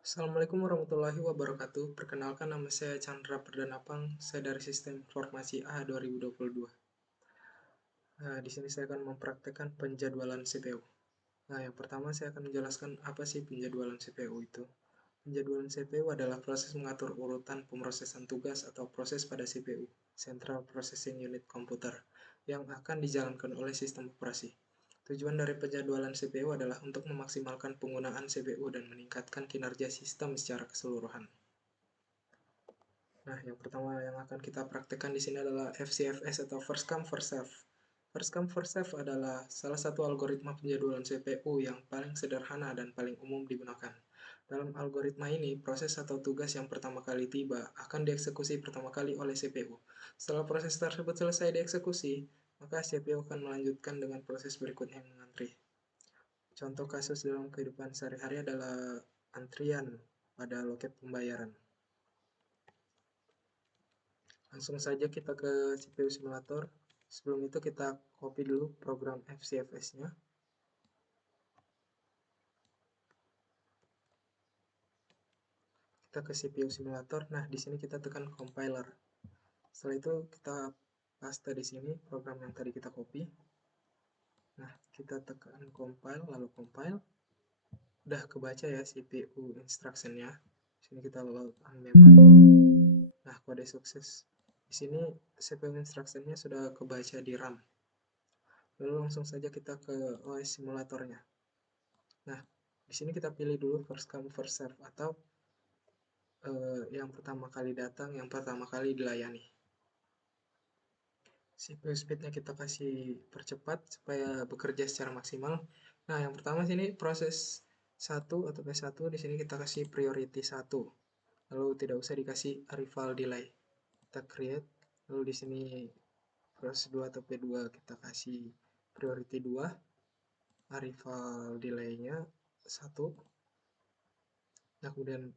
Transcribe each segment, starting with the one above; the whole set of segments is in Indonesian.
Assalamualaikum warahmatullahi wabarakatuh. Perkenalkan nama saya Chandra Perdanapang. Saya dari Sistem Informasi A 2022. Di sini saya akan mempraktekkan penjadwalan CPU. Nah, yang pertama saya akan menjelaskan apa sih penjadwalan CPU itu. Penjadwalan CPU adalah proses mengatur urutan pemrosesan tugas atau proses pada CPU, Central Processing Unit Komputer, yang akan dijalankan oleh sistem operasi. Tujuan dari penjadwalan CPU adalah untuk memaksimalkan penggunaan CPU dan meningkatkan kinerja sistem secara keseluruhan. Nah, yang pertama yang akan kita praktekkan di sini adalah FCFS atau First Come First Serve. First Come First Serve adalah salah satu algoritma penjadwalan CPU yang paling sederhana dan paling umum digunakan. Dalam algoritma ini, proses atau tugas yang pertama kali tiba akan dieksekusi pertama kali oleh CPU. Setelah proses tersebut selesai dieksekusi, maka CPU akan melanjutkan dengan proses berikutnya yang mengantri. Contoh kasus dalam kehidupan sehari-hari adalah antrian pada loket pembayaran. Langsung saja kita ke CPU simulator. Sebelum itu kita copy dulu program FCFS-nya. Kita ke CPU simulator. Nah, di sini kita tekan compiler. Setelah itu kita paste di sini program yang tadi kita copy. Nah, kita tekan compile, lalu compile. Udah kebaca ya CPU instruction-nya. Di sini kita load on memory. Nah, kode sukses. Di sini CPU instruction-nya sudah kebaca di RAM. Lalu langsung saja kita ke OS simulatornya. Nah, di sini kita pilih dulu first come first serve atau yang pertama kali datang, yang pertama kali dilayani. CPU speed-nya kita kasih percepat supaya bekerja secara maksimal. Nah, yang pertama sini proses 1 atau P1 di sini kita kasih priority 1. Lalu tidak usah dikasih arrival delay. Kita create, lalu di sini proses 2 atau P2 kita kasih priority 2, arrival delay-nya 1. Nah, kemudian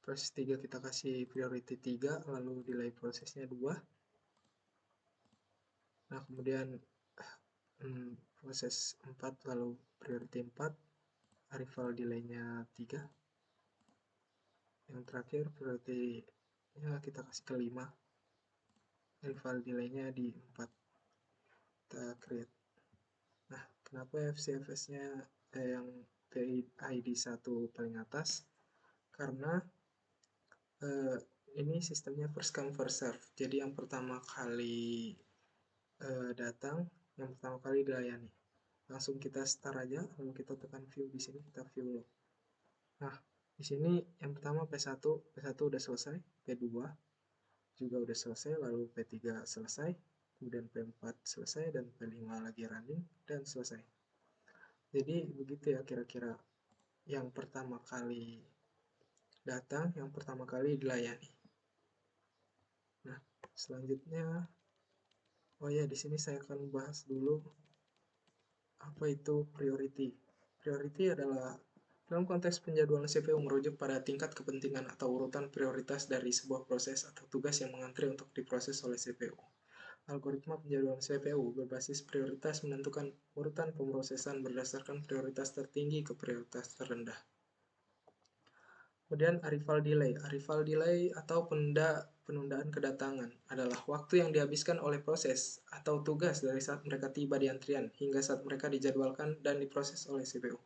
proses 3 kita kasih priority 3, lalu delay prosesnya 2. Nah, kemudian proses 4 lalu priority 4, arrival delay-nya 3. Yang terakhir priority-nya kita kasih ke 5, arrival delay-nya di 4. Kita create. Nah, kenapa FCFS-nya yang PID 1 paling atas? Karena ini sistemnya first come first serve. Jadi yang pertama kali datang, yang pertama kali dilayani. Langsung kita start aja, lalu kita tekan view di sini, kita view log. Nah, di sini yang pertama P1 udah selesai, P2 juga udah selesai, lalu P3 selesai, kemudian P4 selesai, dan P5 lagi running, dan selesai. Jadi begitu ya kira-kira yang pertama kali datang, yang pertama kali dilayani. Nah, selanjutnya, oh ya, di sini saya akan bahas dulu apa itu priority. Priority adalah dalam konteks penjadwalan CPU merujuk pada tingkat kepentingan atau urutan prioritas dari sebuah proses atau tugas yang mengantri untuk diproses oleh CPU. Algoritma penjadwalan CPU berbasis prioritas menentukan urutan pemrosesan berdasarkan prioritas tertinggi ke prioritas terendah. Kemudian arrival delay. Arrival delay atau penundaan kedatangan adalah waktu yang dihabiskan oleh proses atau tugas dari saat mereka tiba di antrian hingga saat mereka dijadwalkan dan diproses oleh CPU.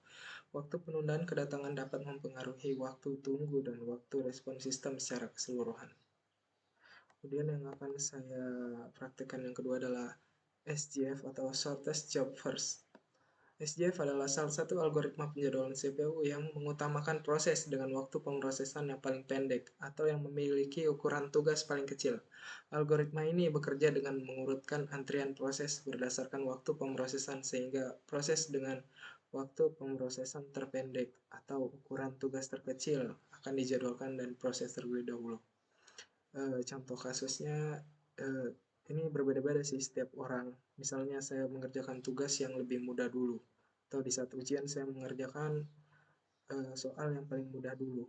Waktu penundaan kedatangan dapat mempengaruhi waktu tunggu dan waktu respon sistem secara keseluruhan. Kemudian yang akan saya praktekkan yang kedua adalah SJF atau Shortest Job First. SJF adalah salah satu algoritma penjadwalan CPU yang mengutamakan proses dengan waktu pemrosesan yang paling pendek atau yang memiliki ukuran tugas paling kecil. Algoritma ini bekerja dengan mengurutkan antrian proses berdasarkan waktu pemrosesan sehingga proses dengan waktu pemrosesan terpendek atau ukuran tugas terkecil akan dijadwalkan dan proses terlebih dahulu. Contoh kasusnya ini berbeda-beda sih setiap orang. Misalnya saya mengerjakan tugas yang lebih mudah dulu, atau di saat ujian saya mengerjakan soal yang paling mudah dulu,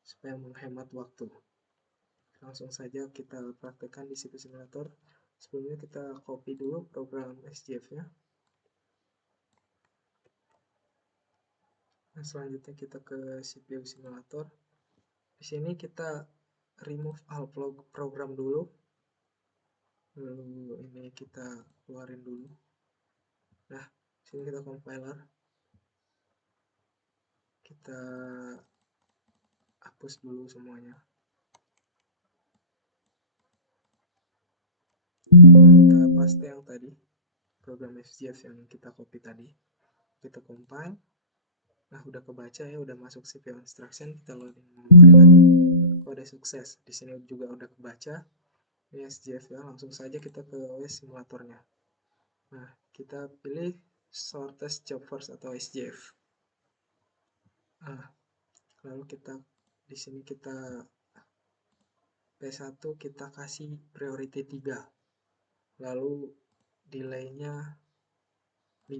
supaya menghemat waktu. Langsung saja kita praktekkan di CPU simulator. Sebelumnya kita copy dulu program SJF-nya. Nah, selanjutnya kita ke CPU simulator. Di sini kita remove all program dulu. Lalu ini kita keluarin dulu. Nah, sini kita compiler. Kita hapus dulu semuanya. Nah, kita paste yang tadi, program SGF yang kita copy tadi. Kita compile. Nah, udah kebaca ya, udah masuk CPU instruction, kita loading memori lagi. Kode sukses. Di sini juga udah kebaca. Ini SGF ya, langsung saja kita ke OS simulatornya. Nah, kita pilih shortest job first atau SJF. Nah, lalu kita di sini kita P1 kita kasih priority 3. Lalu delay-nya 5.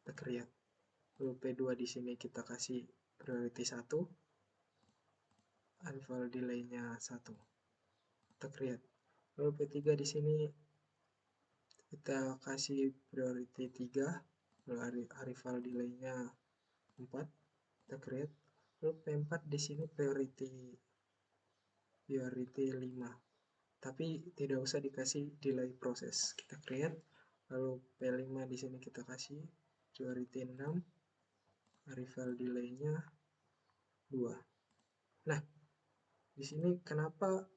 Kita create. Lalu P2 di sini kita kasih priority 1. Arrival delay-nya 1. Kita create. Lalu P3 di sini kita kasih priority 3. Lalu arrival delay-nya 4. Kita create. Lalu P4 di sini priority 5. Tapi tidak usah dikasih delay proses. Kita create. Lalu P5 di sini kita kasih priority 6. Arrival delay-nya 2. Nah, di sini kenapa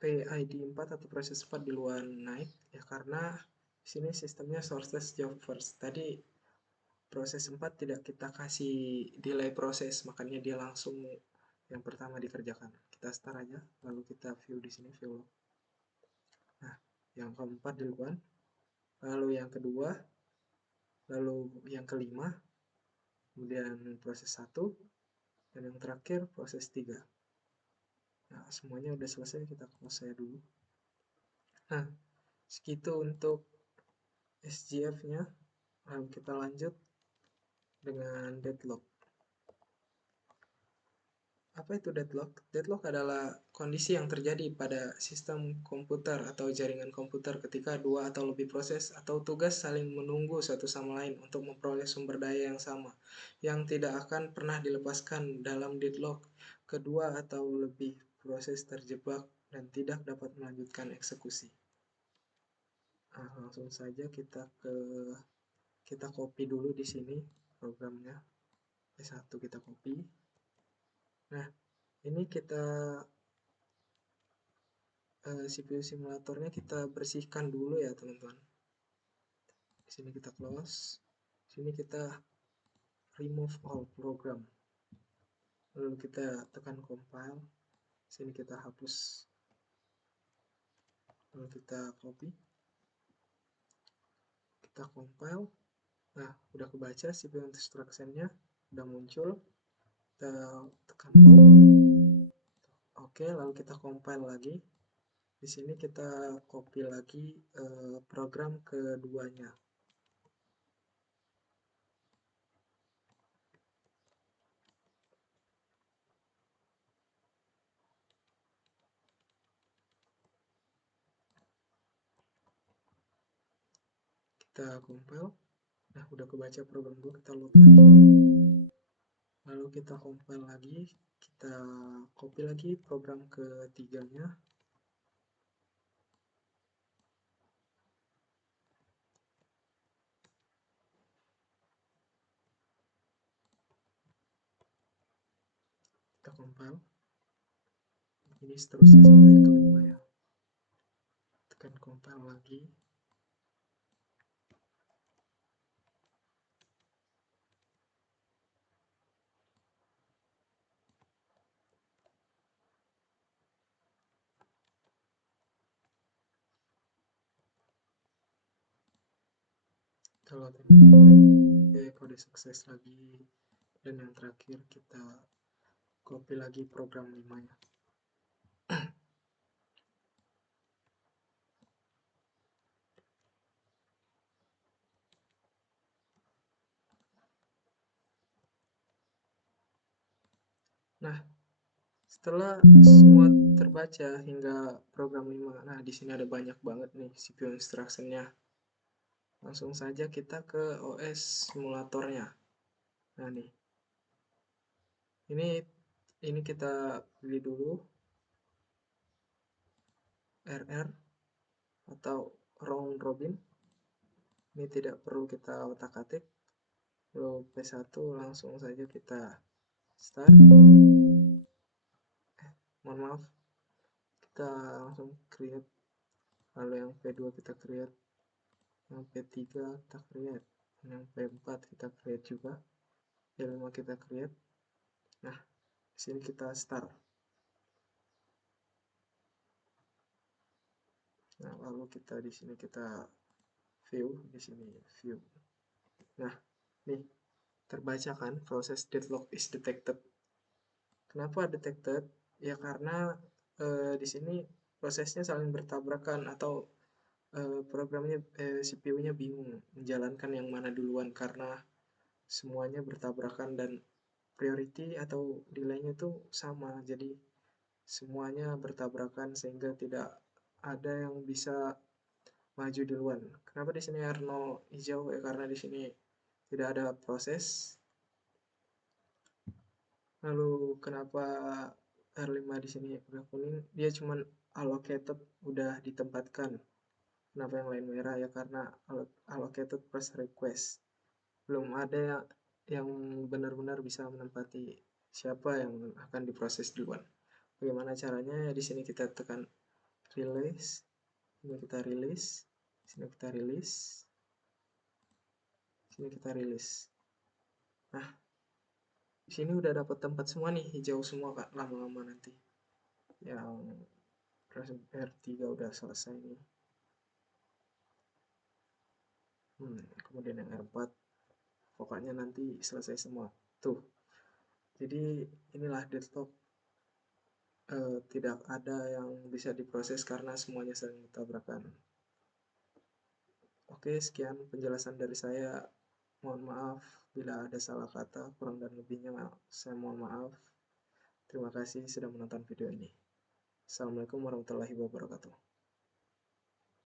PID 4 atau proses 4 di luar naik? Ya karena di sini sistemnya sources job first. Tadi proses 4 tidak kita kasih delay proses, makanya dia langsung yang pertama dikerjakan. Kita start aja, lalu kita view di sini view. Nah, yang keempat duluan, lalu yang kedua, lalu yang kelima, kemudian proses 1, dan yang terakhir proses 3. Nah, semuanya udah selesai, kita close saya dulu. Nah, segitu untuk SGF-nya. Lalu kita lanjut dengan deadlock. Apa itu deadlock? Deadlock adalah kondisi yang terjadi pada sistem komputer atau jaringan komputer ketika dua atau lebih proses atau tugas saling menunggu satu sama lain untuk memperoleh sumber daya yang sama, yang tidak akan pernah dilepaskan. Dalam deadlock, kedua atau lebih proses terjebak dan tidak dapat melanjutkan eksekusi. Nah, langsung saja kita copy dulu di sini programnya. P1 kita copy. Nah, ini kita CPU simulatornya kita bersihkan dulu ya teman-teman. Di sini kita close. Di sini kita remove all program. Lalu kita tekan compile. Di sini kita hapus. Lalu kita copy. Kita compile. Nah, udah kebaca CPU instruction-nya, udah muncul. Kita tekan load. Oke, lalu kita compile lagi. Di sini kita copy lagi program keduanya. Kita compile. Nah, udah kebaca program gue, kita load lagi. Lalu kita compile lagi, kita copy lagi program ketiganya. Kita compile. Ini seterusnya sampai kelima ya. Tekan compile lagi. Kita loading memori. Oke, kode sukses lagi. Dan yang terakhir kita copy lagi program 5-nya. Nah, setelah semua terbaca hingga program 5, nah di sini ada banyak banget nih CPU instruction-nya. Langsung saja kita ke OS simulatornya. Nah nih, ini kita pilih dulu RR atau round robin. Ini tidak perlu kita otak-atik. Lalu P1 langsung saja kita start. Mohon maaf, kita langsung create. Lalu yang P2 kita create, yang P3 kita create, yang P4 kita create juga, P5 kita create. Nah, di sini kita start. Nah, lalu kita di sini kita view, di sini view. Nah, nih terbaca kan proses deadlock is detected. Kenapa detected? Ya karena di sini prosesnya saling bertabrakan atau programnya CPU-nya bingung menjalankan yang mana duluan karena semuanya bertabrakan dan priority atau delay-nya itu sama. Jadi semuanya bertabrakan sehingga tidak ada yang bisa maju duluan. Kenapa di sini R0 hijau? Ya karena di sini tidak ada proses. Lalu kenapa R5 di sini udah kuning? Dia cuman allocated, udah ditempatkan. Kenapa yang lain merah? Ya karena allocated first request. Belum ada yang benar-benar bisa menempati siapa yang akan diproses duluan. Bagaimana caranya? Di sini kita tekan release, ini kita release, sini kita release, sini kita release. Nah, di sini udah dapat tempat semua nih, hijau semua Kak, lama-lama nanti. Yang R3 udah selesai nih. Kemudian yang R4, pokoknya nanti selesai semua. Tuh. Jadi inilah deadlock. Tidak ada yang bisa diproses karena semuanya saling bertabrakan. Oke, sekian penjelasan dari saya. Mohon maaf bila ada salah kata, kurang dan lebihnya saya mohon maaf. Terima kasih sudah menonton video ini. Assalamualaikum warahmatullahi wabarakatuh.